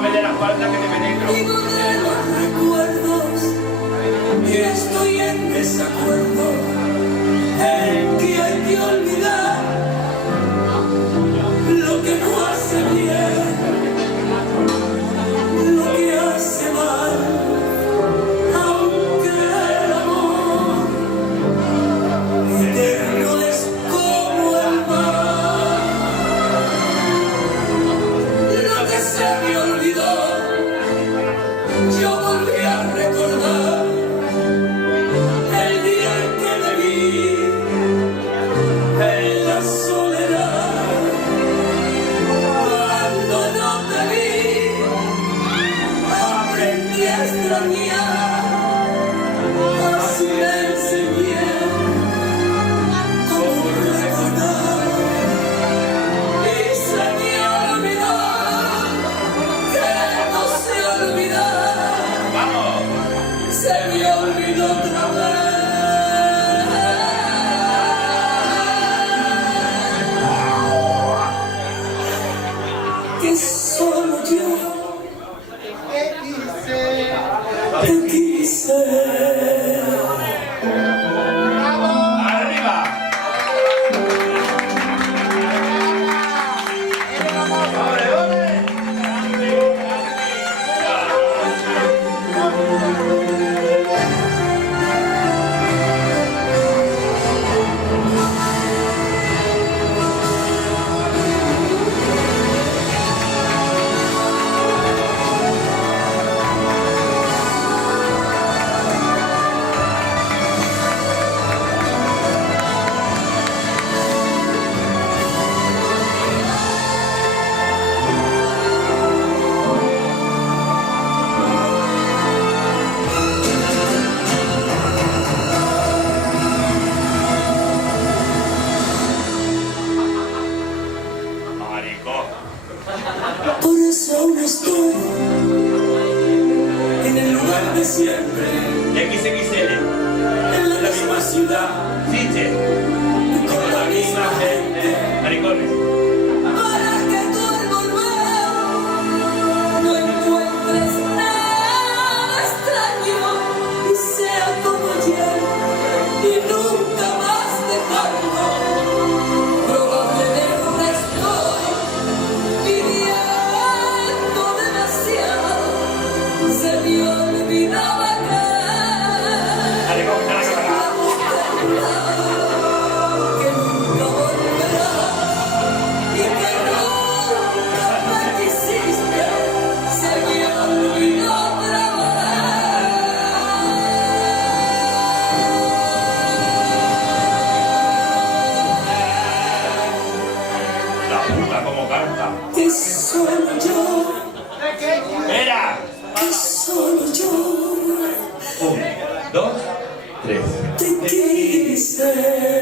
no me dé la falta que te penetro. Vivo de los recuerdos y estoy en desacuerdo en que hay que olvidar lo que no hace bien, lo que hace mal, aunque el amor eterno es como el mar. Lo que se me olvidó, yo volví a recordar el día en que me vi en la soledad. Cuando no te vi, aprendí a extrañar, así me enseñé cómo recordar. Y se me olvidó que no se olvidara. ¡Vamos! Se me olvidó otra vez que solo yo te quise. ¡Arriba! ¡Ole, ole! Marico. Por eso aún estoy en el lugar de siempre, XXL. en la misma ciudad, Fiche. con la misma gente. Maricones. Para que tú al volver no encuentres nada extraño y sea como ayer y nunca más dejarlo. Probablemente estoy viviendo demasiado. Se me olvidaba que Marico, que nunca volverá y que nunca me quisiste. Se me olvidó otra la puta como canta. vez. Que solo yo, ¡Mira! que solo yo 1, 2, 3. te quise.